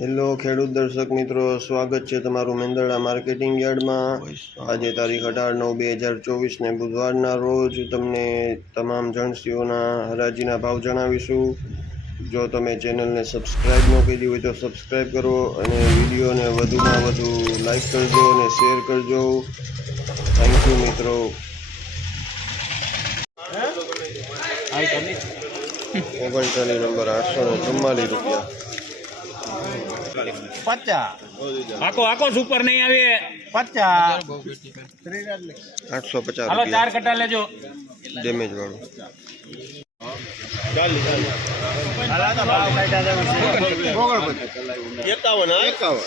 Hello ખેડૂત દર્શક મિત્રો સ્વાગત છે તમારું મેંદરડા માર્કેટિંગ યાર્ડમાં. આજે તારીખ અઢાર નવ બે હજાર ચોવીસને બુધવારના રોજ તમને તમામ જણસીઓના હરાજીના ભાવ જણાવીશું. જો તમે ચેનલને સબસ્ક્રાઈબ ન કરી હોય તો સબસ્ક્રાઈબ કરો અને વિડીયોને વધુમાં વધુ લાઈક કરજો અને શેર કરજો. થેન્ક યુ મિત્રો. ઓગણચાલીસ નંબર આઠસો ને ચુમ્માલીસ રૂપિયા. પચાસ. આખો આખો સુપર નહીં આવે. પચાસ. આઠસો પચાસ હાલો ચાર કટા લેજો. ડેમેજ વાળું. એકાવન એકાવન.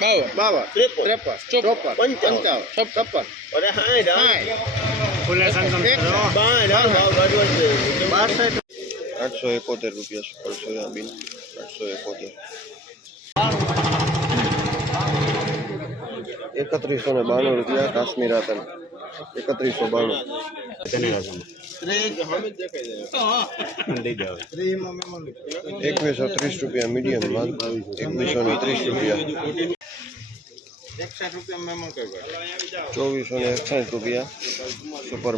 બાવન. બાવન. ત્રેપન. ત્રેપન. પંચાવન. છપ્પન. અને સાઠ બાસઠ આઠસો એકોતેર રૂપિયા સુપર સોયાબીન આઠસો એકોતેર. એકત્રીસો ને બાણું રૂપિયા કાશ્મીર આતન એકત્રીસો બાણું. એકવીસો ત્રીસ રૂપિયા મીડિયમ માલ, એકવીસો ને ત્રીસ રૂપિયા. એકસઠ રૂપિયા મેમો કઈ ચોવીસો ને એકસાઠ. રૂપિયા સુપર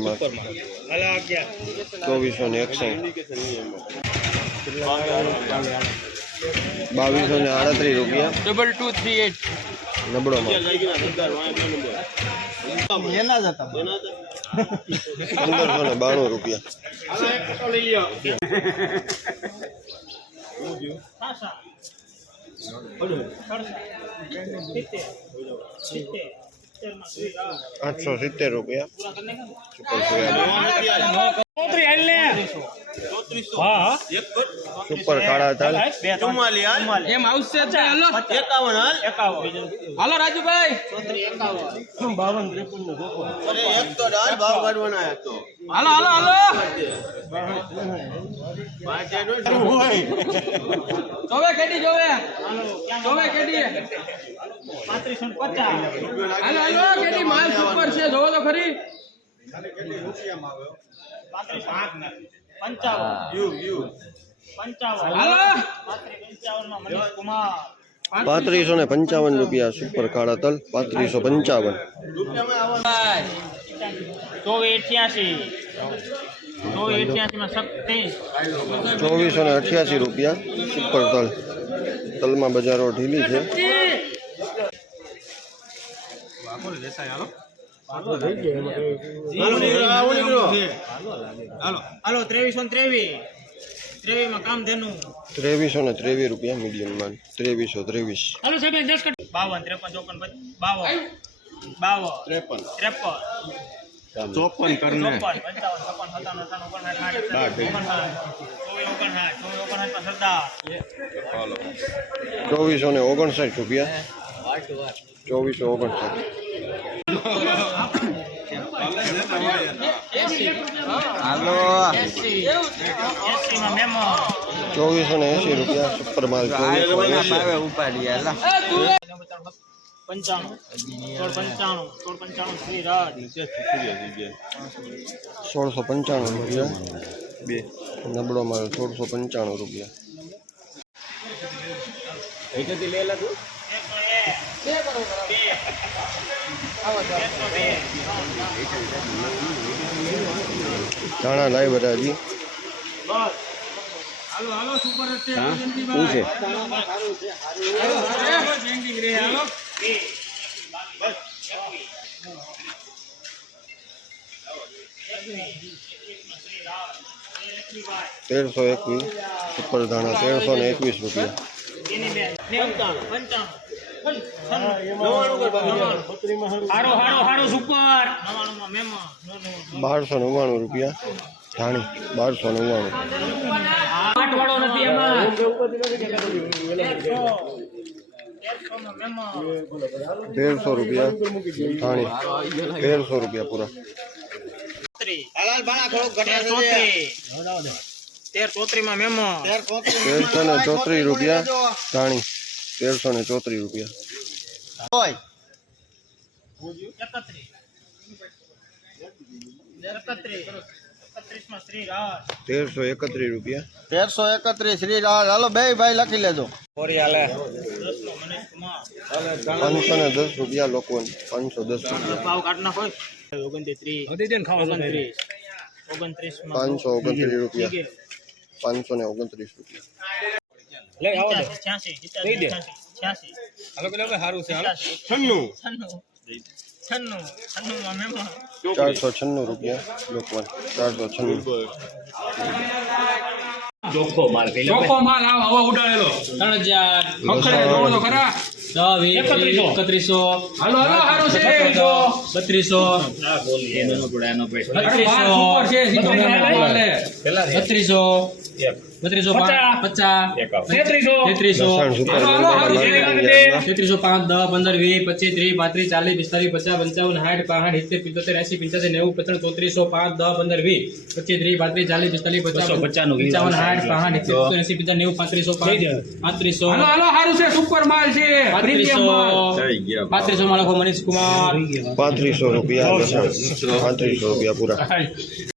બાવીસો ને આડત્રીસ રૂપિયા. ડબલ ટુ થ્રી એટ નબળો પંદરસો ને બાણું રૂપિયા. આઠસો સિત્તેર રૂપિયા. સુપર હાલ ને હા કાળા તાલ એમ આવશે જ ને, હાલો. એકાવન હાલ. હાલો રાજુભાઈ. અરે એક તો ડાલ ભાવ કાઢવાના હતો હાલો હાલો હાલો. જોવે કેડી જોવે જોવે કેડી. હાલો હાલો કેડી માલ સુપર છે. જોવો તો ખરી. હાલો પાંત્રીસો ને પંચાવન રૂપિયા સુપર કાળા તલ પાંત્રીસો પંચાવન ચોવીસ ને અઠ્યાસી રૂપિયા સુપર તલ તલમાં બજારો ઢીલી છે હાલો. ત્રેવીસો ને ત્રેવીસ. ત્રેવીસમાં કામ ધેનું. ત્રેવીસો ને ત્રેવીસ રૂપિયા મીડિયમમાં ત્રેવીસો ત્રેવીસ. હાલો સાહેબ દસ કટ બાવન ત્રેપન ચોપન બાવન. બાવન. ત્રેપન. ત્રેપન. ચોપન કરને. ચોપન પંચાવન છપ્પન સત્તાવન અઠ્ઠાવન ઓગણસાઠ સાઠ ચોવીસ ઓગણસાઠ ચોવીસ ઓગણસાઠ સરદાર ચોવીસો ને ઓગણસાઠ રૂપિયા. ચોવીસો ઓગણસાઠ. હાલો ચોવીસો ને એસી રૂપિયા સુપર માલ સોળસો પંચાણું રૂપિયા બે નબળો માલ સોળસો પંચાણું રૂપિયા. ધાણા લાઈ બરાજી હાલો હાલો સુપર જ છે શું છે પેન્ડિંગ રહે હાલો તેરસો એકવીસ સુપર ધાણા તેરસો ને એકવીસ રૂપિયા હારો હારો બારસો નવ્વાણું રૂપિયા. ધાણી, બારસો નવ્વાણું. તેરસો રૂપિયા ધાણી, તેરસો રૂપિયા પૂરા. તેરસો ને ચોત્રીસ રૂપિયા ધાણી. તેરસો ને ચોત્રીસ રૂપિયા હોય એકત્રીસ એકત્રીસ એકત્રીસમાં શ્રી રાજ તેરસો એકત્રીસ રૂપિયા તેરસો એકત્રીસ શ્રી રાજ હાલો બે ભાઈ લખી લેજો દસનો મનીષ કુમાર પાંચસો ને દસ રૂપિયા લોકો પાંચસો દસ રૂપિયા ભાવ કાઢ નાખો ઓગણત્રીસ ઓગણત્રીસ ઓગણત્રીસમાં ઓગણત્રીસ રૂપિયા પાંચસો ને ઓગણત્રીસ રૂપિયા છ્યાસી છ્યાસી. છ્યાસી છન્નું. છન્નું. છન્નું છન્નુંમાં મહેમાન ચારસો છન્નું રૂપિયા લોકો ચારસો છન્નું. ચોખ્ખો માલ આવ હવા ઉડાડેલો. ત્રણ હજાર ખરા? દસ વીસ ત્રીસ, એકત્રીસો. હાલો હાલો હારું છે. બત્રીસો. બત્રીસો. બત્રીસો. પચાસ. તેત્રીસો. તેત્રીસો. તેત્રીસો પાંચ દસ પંદર વીસ પચીસ ત્રીસ પાંત્રીસ ચાલીસ પિસ્તાલીસ પચાસ પંચાવન સાઠ પાંસઠ સિત્તેર પિત્તોતેર એસી પંચાસી નેવું પચાસ ચોત્રીસો પાંચ દસ પંદર વીસ પચીસ ત્રીસ પાંત્રીસ ચાલીસ પિસ્તાલીસ પચાસ પંચાવન સાઠ પાંસઠ સિત્તેર એસી પચાસ નેવું પાંત્રીસો પાંત્રીસો. હાલો હાલો છે સુપર માલ છે પાંત્રીસો. પાંત્રીસો માં લખો મનીષ કુમાર. પાંત્રીસો રૂપિયા પાંત્રીસો રૂપિયા પૂરા.